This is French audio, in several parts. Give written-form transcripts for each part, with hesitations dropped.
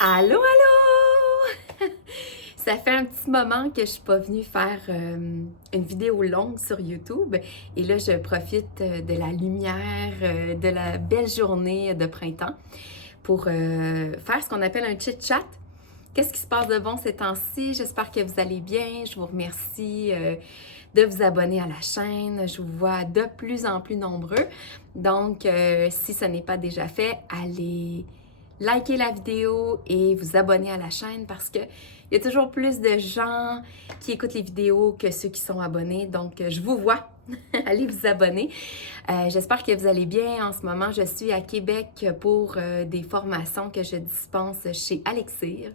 Allô, allô! Ça fait un petit moment que je suis pas venue faire une vidéo longue sur YouTube et là, je profite de la lumière, de la belle journée de printemps pour faire ce qu'on appelle un chit-chat. Qu'est-ce qui se passe de bon ces temps-ci? J'espère que vous allez bien. Je vous remercie de vous abonner à la chaîne. Je vous vois de plus en plus nombreux. Donc, si ce n'est pas déjà fait, allez liker la vidéo et vous abonner à la chaîne parce que il y a toujours plus de gens qui écoutent les vidéos que ceux qui sont abonnés. Donc, je vous vois. Allez vous abonner. J'espère que vous allez bien. En ce moment, je suis à Québec pour des formations que je dispense chez Alexir,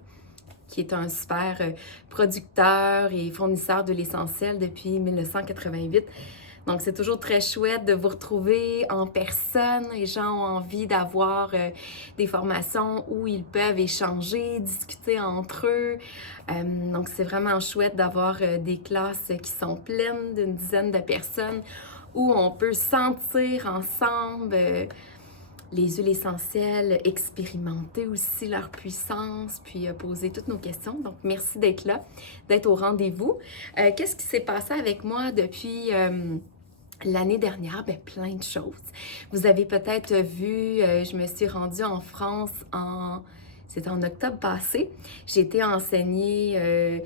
qui est un super producteur et fournisseur de l'essentiel depuis 1988. Donc, c'est toujours très chouette de vous retrouver en personne. Les gens ont envie d'avoir des formations où ils peuvent échanger, discuter entre eux. Donc, c'est vraiment chouette d'avoir des classes qui sont pleines d'une dizaine de personnes où on peut sentir ensemble les huiles essentielles, expérimenter aussi leur puissance, puis poser toutes nos questions. Donc, merci d'être là, d'être au rendez-vous. Qu'est-ce qui s'est passé avec moi depuis l'année dernière? Bien, plein de choses. Vous avez peut-être vu, je me suis rendue en France c'était en octobre passé. J'ai été enseigner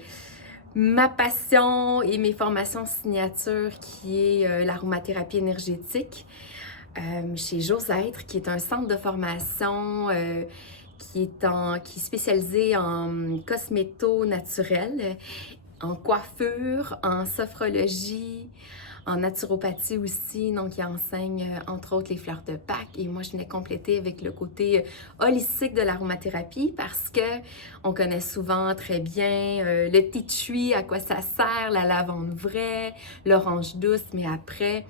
ma passion et mes formations signature qui est l'aromathérapie énergétique chez Josêtre, qui est un centre de formation qui est spécialisé en cosméto naturel, en coiffure, en sophrologie, en naturopathie aussi. Donc, il enseigne entre autres les fleurs de Bach. Et moi, je venais compléter avec le côté holistique de l'aromathérapie parce que on connaît souvent très bien le tea tree, à quoi ça sert, la lavande vraie, l'orange douce, mais après,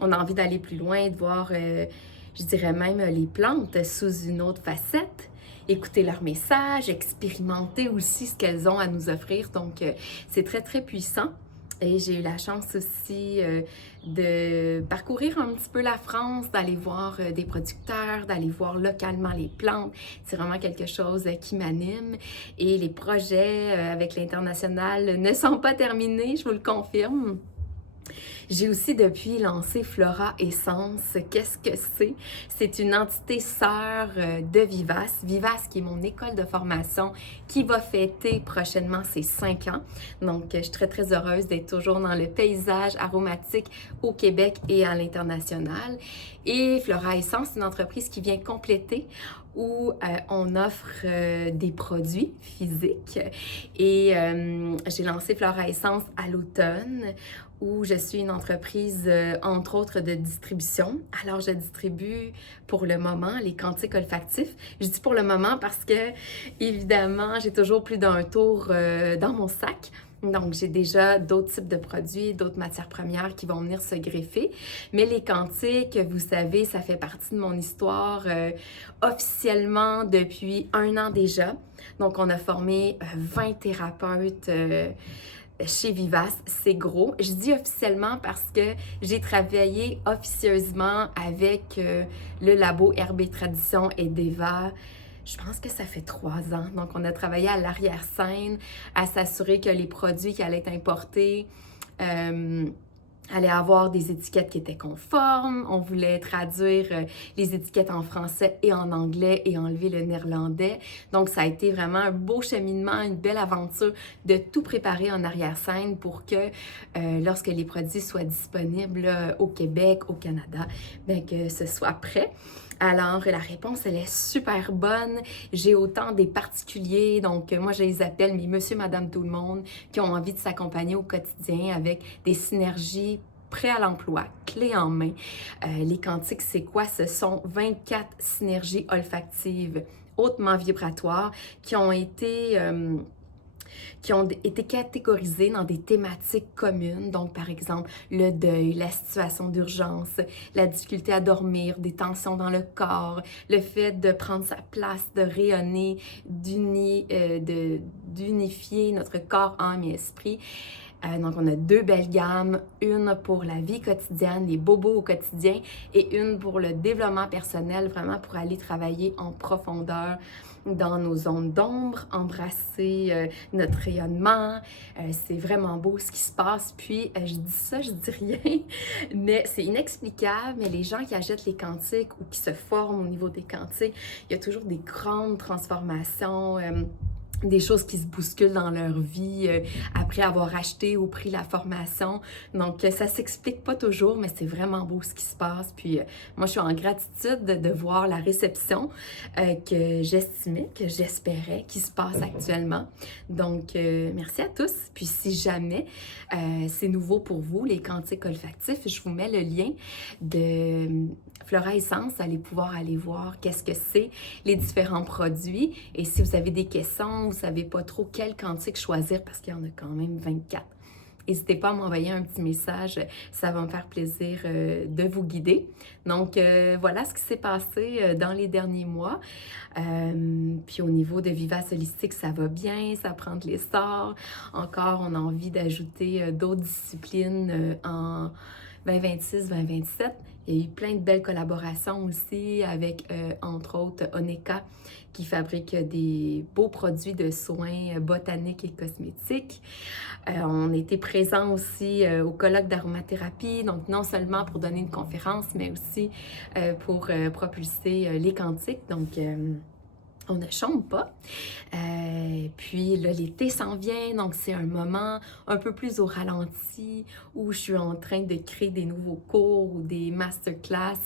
on a envie d'aller plus loin, de voir, je dirais même, les plantes sous une autre facette, écouter leurs messages, expérimenter aussi ce qu'elles ont à nous offrir. Donc, c'est très, très puissant. Et j'ai eu la chance aussi de parcourir un petit peu la France, d'aller voir des producteurs, d'aller voir localement les plantes. C'est vraiment quelque chose qui m'anime. Et les projets avec l'international ne sont pas terminés, je vous le confirme. J'ai aussi depuis lancé Flora Essence. Qu'est-ce que c'est? C'est une entité sœur de Vivace. Vivace qui est mon école de formation qui va fêter prochainement ses 5 ans. Donc, je suis très, très heureuse d'être toujours dans le paysage aromatique au Québec et à l'international. Et Flora Essence, c'est une entreprise qui vient compléter où on offre des produits physiques. Et j'ai lancé Flora Essence à l'automne où je suis une entreprise, entre autres, de distribution. Alors, je distribue pour le moment les cantiques olfactifs. Je dis pour le moment parce que, évidemment, j'ai toujours plus d'un tour dans mon sac. Donc, j'ai déjà d'autres types de produits, d'autres matières premières qui vont venir se greffer. Mais les cantiques, vous savez, ça fait partie de mon histoire officiellement depuis 1 an déjà. Donc, on a formé 20 thérapeutes chez Vivace. C'est gros. Je dis officiellement parce que j'ai travaillé officieusement avec le labo Herbe Tradition et Deva. Je pense que ça fait 3 ans. Donc, on a travaillé à l'arrière-scène à s'assurer que les produits qui allaient être importés allaient avoir des étiquettes qui étaient conformes. On voulait traduire les étiquettes en français et en anglais et enlever le néerlandais. Donc, ça a été vraiment un beau cheminement, une belle aventure de tout préparer en arrière-scène pour que lorsque les produits soient disponibles au Québec, au Canada, bien que ce soit prêt. Alors, la réponse, elle est super bonne. J'ai autant des particuliers, donc moi, je les appelle mes monsieur, madame, tout le monde, qui ont envie de s'accompagner au quotidien avec des synergies prêts à l'emploi, clés en main. Les cantiques, c'est quoi? Ce sont 24 synergies olfactives hautement vibratoires qui ont été catégorisées dans des thématiques communes. Donc, par exemple, le deuil, la situation d'urgence, la difficulté à dormir, des tensions dans le corps, le fait de prendre sa place, de rayonner, d'unifier notre corps, âme et esprit. Donc, on a 2 belles gammes, une pour la vie quotidienne, les bobos au quotidien, et une pour le développement personnel, vraiment pour aller travailler en profondeur dans nos zones d'ombre, embrasser notre rayonnement. C'est vraiment beau ce qui se passe. Puis, je dis ça, je dis rien, mais c'est inexplicable. Mais les gens qui achètent les cantiques ou qui se forment au niveau des cantiques, il y a toujours des grandes transformations. Des choses qui se bousculent dans leur vie après avoir acheté ou pris la formation. Donc, ça s'explique pas toujours, mais c'est vraiment beau ce qui se passe. Puis, moi, je suis en gratitude de voir la réception que j'estimais, que j'espérais qui se passe actuellement. Donc, merci à tous. Puis, si jamais c'est nouveau pour vous, les cantiques olfactifs, je vous mets le lien de Flora Essence. Allez pouvoir aller voir qu'est-ce que c'est, les différents produits. Et si vous avez des questions, vous ne savez pas trop quel cantique choisir parce qu'il y en a quand même 24. N'hésitez pas à m'envoyer un petit message, ça va me faire plaisir de vous guider. Donc, voilà ce qui s'est passé dans les derniers mois. Puis au niveau de Vivace Holistique, ça va bien, ça prend de l'essor. Encore, on a envie d'ajouter d'autres disciplines en 2026-2027. Il y a eu plein de belles collaborations aussi avec, entre autres, Oneka, qui fabrique des beaux produits de soins botaniques et cosmétiques. On était présents aussi au colloque d'aromathérapie, donc non seulement pour donner une conférence, mais aussi pour propulser les cantiques. Donc, on ne chôme pas. Puis là, l'été s'en vient, donc c'est un moment un peu plus au ralenti où je suis en train de créer des nouveaux cours ou des masterclass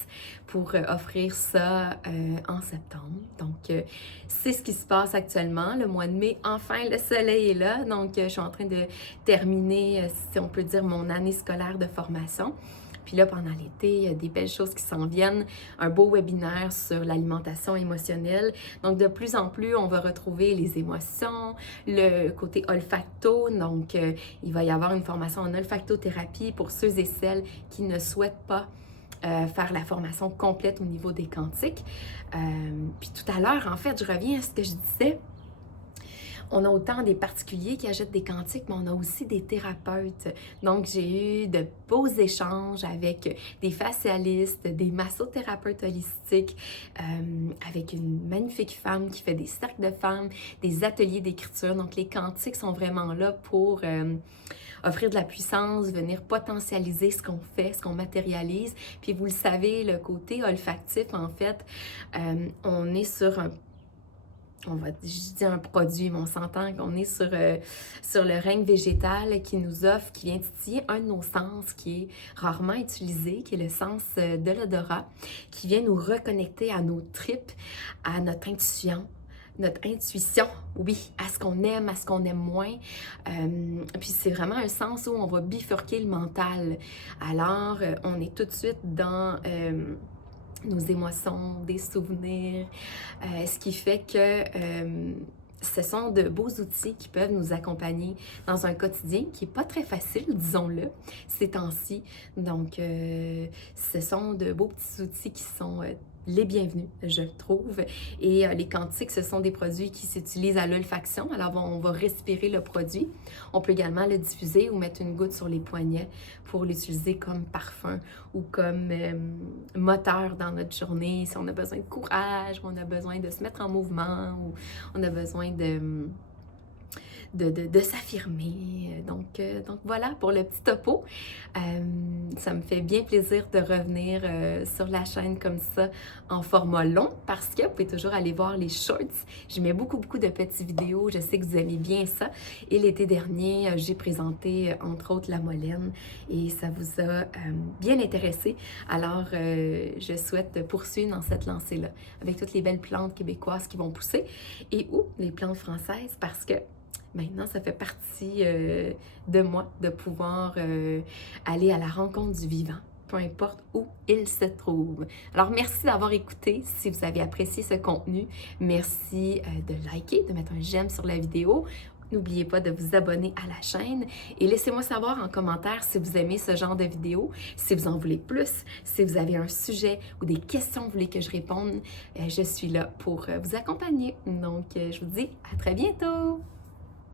pour offrir ça en septembre. Donc, c'est ce qui se passe actuellement. Le mois de mai, enfin, le soleil est là. Donc, je suis en train de terminer, si on peut dire, mon année scolaire de formation. Puis là, pendant l'été, il y a des belles choses qui s'en viennent. Un beau webinaire sur l'alimentation émotionnelle. Donc, de plus en plus, on va retrouver les émotions, le côté olfacto. Donc, il va y avoir une formation en olfactothérapie pour ceux et celles qui ne souhaitent pas faire la formation complète au niveau des cantiques. Puis tout à l'heure, en fait, je reviens à ce que je disais. On a autant des particuliers qui achètent des cantiques, mais on a aussi des thérapeutes. Donc, j'ai eu de beaux échanges avec des facialistes, des massothérapeutes holistiques, avec une magnifique femme qui fait des cercles de femmes, des ateliers d'écriture. Donc, les cantiques sont vraiment là pour offrir de la puissance, venir potentialiser ce qu'on fait, ce qu'on matérialise. Puis, vous le savez, le côté olfactif, en fait, on est sur je dis un produit, mais on s'entend qu'on est sur le règne végétal qui nous offre, qui vient titiller un de nos sens qui est rarement utilisé, qui est le sens de l'odorat, qui vient nous reconnecter à nos tripes, à notre intuition, oui, à ce qu'on aime moins. Puis c'est vraiment un sens où on va bifurquer le mental. Alors, on est tout de suite dans nos émotions, des souvenirs, ce qui fait que ce sont de beaux outils qui peuvent nous accompagner dans un quotidien qui n'est pas très facile, disons-le, ces temps-ci. Donc, ce sont de beaux petits outils qui sont les bienvenus, je trouve. Et les cantiques, ce sont des produits qui s'utilisent à l'olfaction. Alors, on va respirer le produit. On peut également le diffuser ou mettre une goutte sur les poignets pour l'utiliser comme parfum ou comme moteur dans notre journée. Si on a besoin de courage, ou on a besoin de se mettre en mouvement, ou on a besoin de s'affirmer. Donc voilà pour le petit topo. Ça me fait bien plaisir de revenir sur la chaîne comme ça en format long parce que vous pouvez toujours aller voir les shorts. Je mets beaucoup de petites vidéos. Je sais que vous aimez bien ça. Et l'été dernier, j'ai présenté entre autres la Molène et ça vous a bien intéressé. Alors, je souhaite poursuivre dans cette lancée-là avec toutes les belles plantes québécoises qui vont pousser et ou les plantes françaises parce que maintenant, ça fait partie de moi de pouvoir aller à la rencontre du vivant, peu importe où il se trouve. Alors, merci d'avoir écouté. Si vous avez apprécié ce contenu, merci de liker, de mettre un j'aime sur la vidéo. N'oubliez pas de vous abonner à la chaîne et laissez-moi savoir en commentaire si vous aimez ce genre de vidéo, si vous en voulez plus, si vous avez un sujet ou des questions que vous voulez que je réponde. Je suis là pour vous accompagner. Donc, je vous dis à très bientôt!